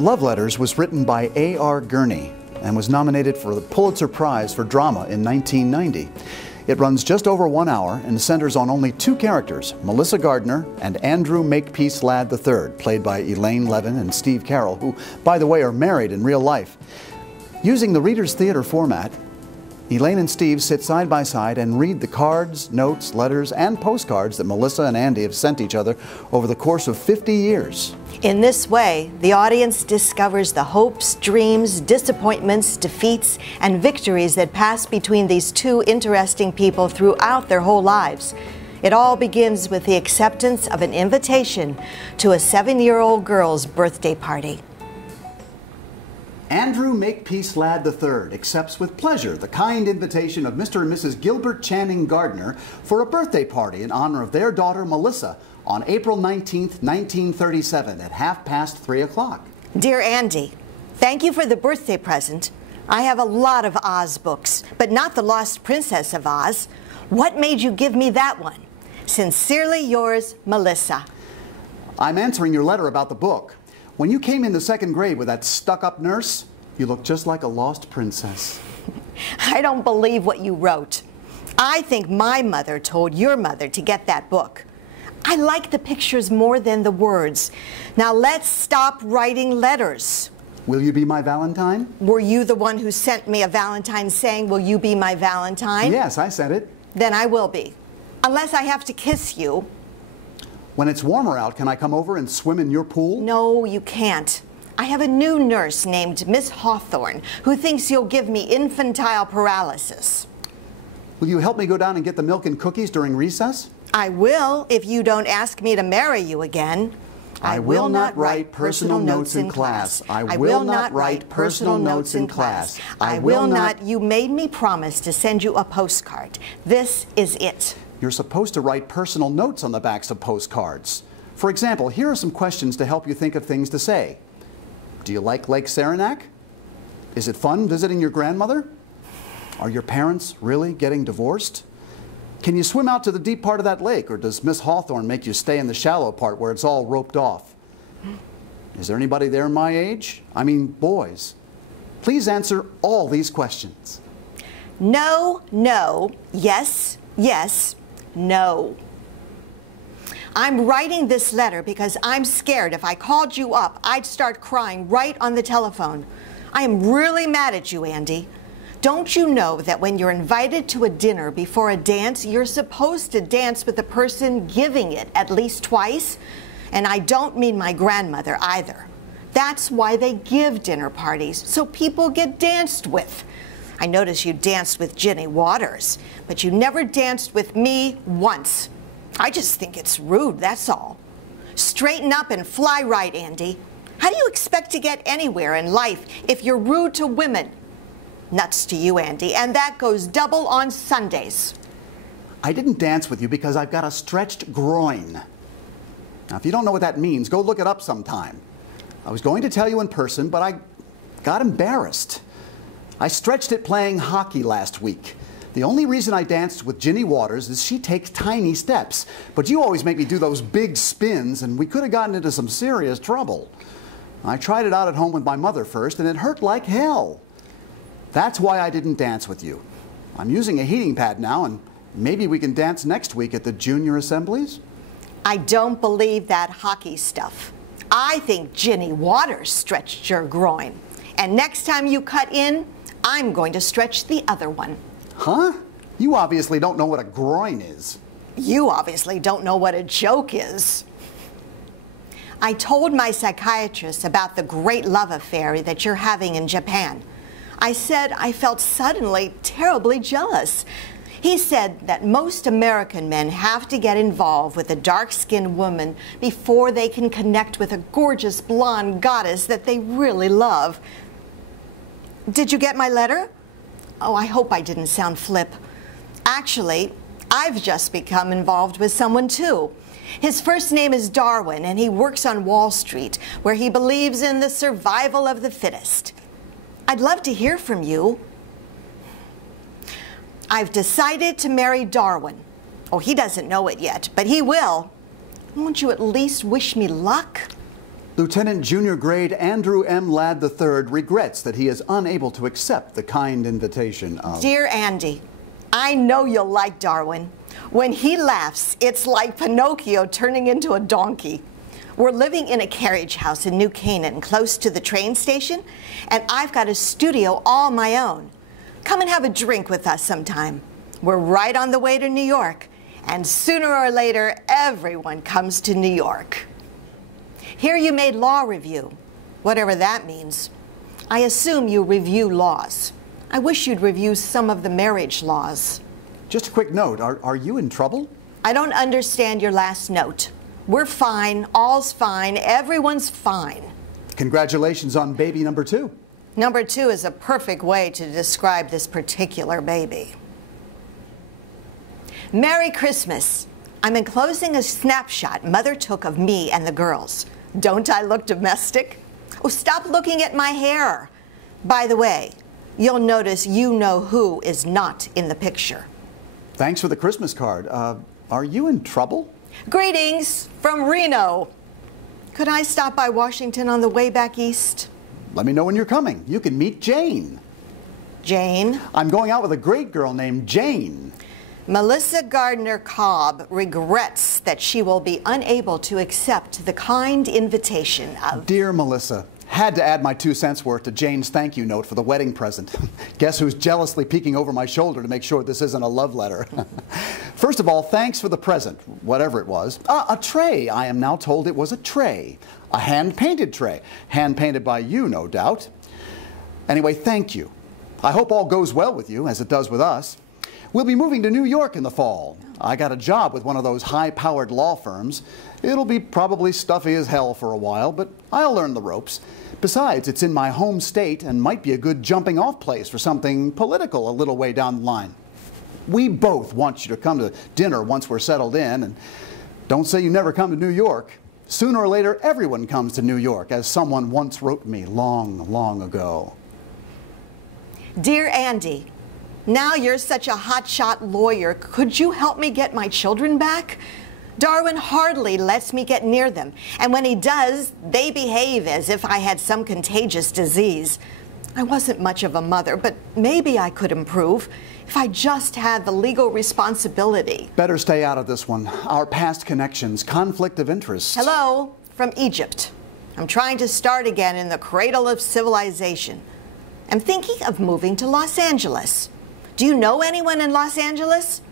Love Letters was written by A.R. Gurney and was nominated for the Pulitzer Prize for Drama in 1990. It runs just over 1 hour and centers on only two characters, Melissa Gardner and Andrew Makepeace Ladd III, played by Elaine Levin and Steve Carroll, who, by the way, are married in real life. Using the Reader's Theater format, Elaine and Steve sit side by side and read the cards, notes, letters, and postcards that Melissa and Andy have sent each other over the course of 50 years. In this way, the audience discovers the hopes, dreams, disappointments, defeats, and victories that pass between these two interesting people throughout their whole lives. It all begins with the acceptance of an invitation to a 7-year-old girl's birthday party. Andrew Makepeace Ladd III accepts with pleasure the kind invitation of Mr. and Mrs. Gilbert Channing Gardner for a birthday party in honor of their daughter Melissa on April 19th, 1937 at 3:30 o'clock. Dear Andy, thank you for the birthday present. I have a lot of Oz books, but not The Lost Princess of Oz. What made you give me that one? Sincerely yours, Melissa. I'm answering your letter about the book. When you came into second grade with that stuck-up nurse, you looked just like a lost princess. I don't believe what you wrote. I think my mother told your mother to get that book. I like the pictures more than the words. Now let's stop writing letters. Will you be my Valentine? Were you the one who sent me a Valentine saying, will you be my Valentine? Yes, I said it. Then I will be. Unless I have to kiss you. When it's warmer out, can I come over and swim in your pool? No, you can't. I have a new nurse named Miss Hawthorne who thinks you'll give me infantile paralysis. Will you help me go down and get the milk and cookies during recess? I will, if you don't ask me to marry you again. I will not write personal notes in class. I will not write personal notes in class. I will not. You made me promise to send you a postcard. This is it. You're supposed to write personal notes on the backs of postcards. For example, here are some questions to help you think of things to say. Do you like Lake Saranac? Is it fun visiting your grandmother? Are your parents really getting divorced? Can you swim out to the deep part of that lake, or does Miss Hawthorne make you stay in the shallow part where it's all roped off? Is there anybody there my age? I mean, boys. Please answer all these questions. No, no, yes, yes, no. I'm writing this letter because I'm scared if I called you up, I'd start crying right on the telephone. I am really mad at you, Andy. Don't you know that when you're invited to a dinner before a dance, you're supposed to dance with the person giving it at least twice? And I don't mean my grandmother either. That's why they give dinner parties, so people get danced with. I noticed you danced with Ginny Waters, but you never danced with me once. I just think it's rude, that's all. Straighten up and fly right, Andy. How do you expect to get anywhere in life if you're rude to women? Nuts to you, Andy, and that goes double on Sundays. I didn't dance with you because I've got a stretched groin. Now, if you don't know what that means, go look it up sometime. I was going to tell you in person, but I got embarrassed. I stretched it playing hockey last week. The only reason I danced with Ginny Waters is she takes tiny steps, but you always make me do those big spins, and we could have gotten into some serious trouble. I tried it out at home with my mother first, and it hurt like hell. That's why I didn't dance with you. I'm using a heating pad now, and maybe we can dance next week at the junior assemblies? I don't believe that hockey stuff. I think Ginny Waters stretched your groin. And next time you cut in, I'm going to stretch the other one. Huh? You obviously don't know what a groin is. You obviously don't know what a joke is. I told my psychiatrist about the great love affair that you're having in Japan. I said I felt suddenly terribly jealous. He said that most American men have to get involved with a dark-skinned woman before they can connect with a gorgeous blonde goddess that they really love. Did you get my letter? Oh, I hope I didn't sound flip. Actually, I've just become involved with someone too. His first name is Darwin, and he works on Wall Street, where he believes in the survival of the fittest. I'd love to hear from you. I've decided to marry Darwin. Oh, he doesn't know it yet, but he will. Won't you at least wish me luck? Lieutenant Junior Grade Andrew M. Ladd III regrets that he is unable to accept the kind invitation of... Dear Andy, I know you'll like Darwin. When he laughs, it's like Pinocchio turning into a donkey. We're living in a carriage house in New Canaan, close to the train station, and I've got a studio all my own. Come and have a drink with us sometime. We're right on the way to New York, and sooner or later, everyone comes to New York. Here you made law review, whatever that means. I assume you review laws. I wish you'd review some of the marriage laws. Just a quick note, are you in trouble? I don't understand your last note. We're fine, all's fine, everyone's fine. Congratulations on baby number 2. Number 2 is a perfect way to describe this particular baby. Merry Christmas. I'm enclosing a snapshot Mother took of me and the girls. Don't I look domestic? Oh, stop looking at my hair. By the way, you'll notice you know who is not in the picture. Thanks for the Christmas card. Are you in trouble? Greetings from Reno. Could I stop by Washington on the way back east? Let me know when you're coming. You can meet Jane. Jane? I'm going out with a great girl named Jane. Melissa Gardner Cobb regrets that she will be unable to accept the kind invitation of... Dear Melissa, had to add my 2 cents worth to Jane's thank you note for the wedding present. Guess who's jealously peeking over my shoulder to make sure this isn't a love letter? First of all, thanks for the present, whatever it was. A tray. I am now told it was a tray. A hand-painted tray. Hand-painted by you, no doubt. Anyway, thank you. I hope all goes well with you, as it does with us. We'll be moving to New York in the fall. I got a job with one of those high-powered law firms. It'll be probably stuffy as hell for a while, but I'll learn the ropes. Besides, it's in my home state and might be a good jumping-off place for something political a little way down the line. We both want you to come to dinner once we're settled in, and don't say you never come to New York. Sooner or later, everyone comes to New York, as someone once wrote me long, long ago. Dear Andy, now you're such a hotshot lawyer. Could you help me get my children back? Darwin hardly lets me get near them, and when he does, they behave as if I had some contagious disease. I wasn't much of a mother, but maybe I could improve if I just had the legal responsibility. Better stay out of this one. Our past connections, conflict of interest. Hello, from Egypt. I'm trying to start again in the cradle of civilization. I'm thinking of moving to Los Angeles. Do you know anyone in Los Angeles?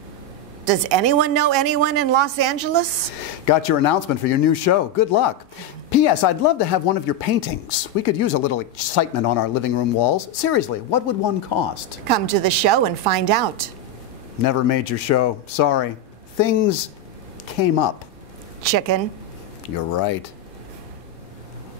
Does anyone know anyone in Los Angeles? Got your announcement for your new show. Good luck. P.S. I'd love to have one of your paintings. We could use a little excitement on our living room walls. Seriously, what would one cost? Come to the show and find out. Never made your show. Sorry. Things came up. Chicken. You're right.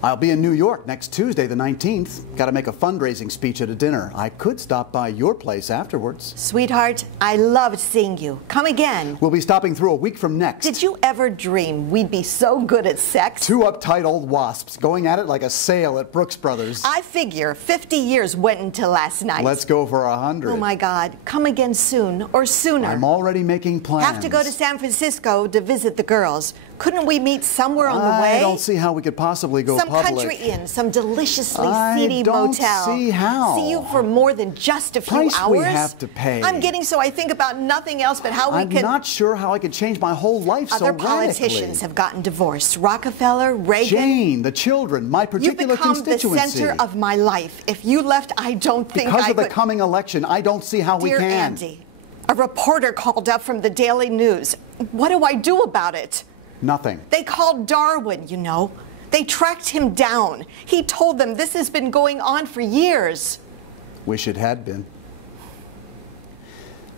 I'll be in New York next Tuesday, the 19th. Got to make a fundraising speech at a dinner. I could stop by your place afterwards. Sweetheart, I loved seeing you. Come again. We'll be stopping through a week from next. Did you ever dream we'd be so good at sex? 2 uptight old wasps going at it like a sale at Brooks Brothers. I figure 50 years went into last night. Let's go for 100. Oh my God, come again soon or sooner. I'm already making plans. Have to go to San Francisco to visit the girls. Couldn't we meet somewhere on the way? I don't see how we could possibly go some public. Country inn, some deliciously seedy I don't motel. see how. See you for more than just a few Price hours? we have to pay. I'm getting so I think about nothing else but how we can... I'm not sure how I could change my whole life so radically. Other politicians have gotten divorced. Rockefeller, Reagan... Jane, the children, my particular constituency. You've become the center of my life. If you left, I don't think because I of the coming election, I don't see how we can. Dear Andy, a reporter called up from the Daily News. What do I do about it? Nothing. They called Darwin, you know. They tracked him down. He told them this has been going on for years. Wish it had been.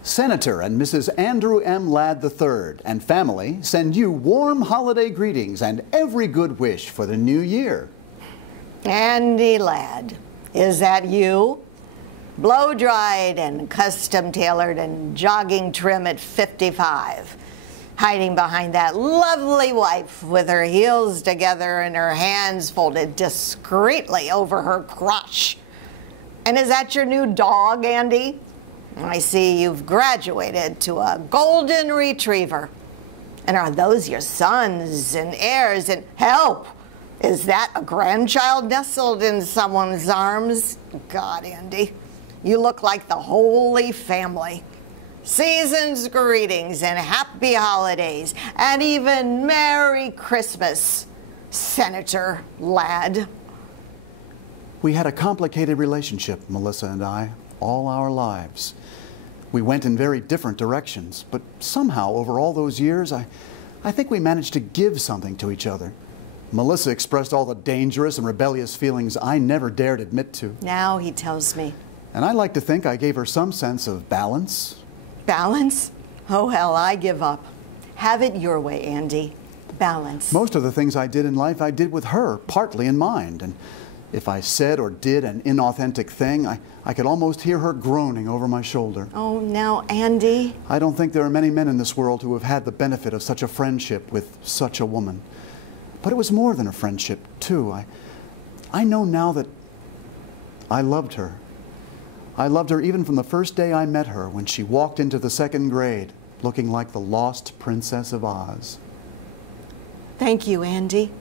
Senator and Mrs. Andrew M. Ladd III and family send you warm holiday greetings and every good wish for the new year. Andy Ladd, is that you? Blow-dried and custom-tailored and jogging trim at 55. Hiding behind that lovely wife with her heels together and her hands folded discreetly over her crotch. And is that your new dog, Andy? I see you've graduated to a golden retriever. And are those your sons and heirs? And help! Is that a grandchild nestled in someone's arms? God, Andy, you look like the Holy Family. Season's greetings and happy holidays, and even Merry Christmas, Senator Ladd. We had a complicated relationship, Melissa and I, all our lives. We went in very different directions, but somehow over all those years, I think we managed to give something to each other. Melissa expressed all the dangerous and rebellious feelings I never dared admit to. Now he tells me. And I like to think I gave her some sense of balance. Balance? Oh, hell, I give up. Have it your way, Andy. Balance. Most of the things I did in life, I did with her, partly in mind. And if I said or did an inauthentic thing, I could almost hear her groaning over my shoulder. Oh, now, Andy. I don't think there are many men in this world who have had the benefit of such a friendship with such a woman. But it was more than a friendship, too. I know now that I loved her. I loved her even from the first day I met her, when she walked into the second grade, looking like the lost Princess of Oz. Thank you, Andy.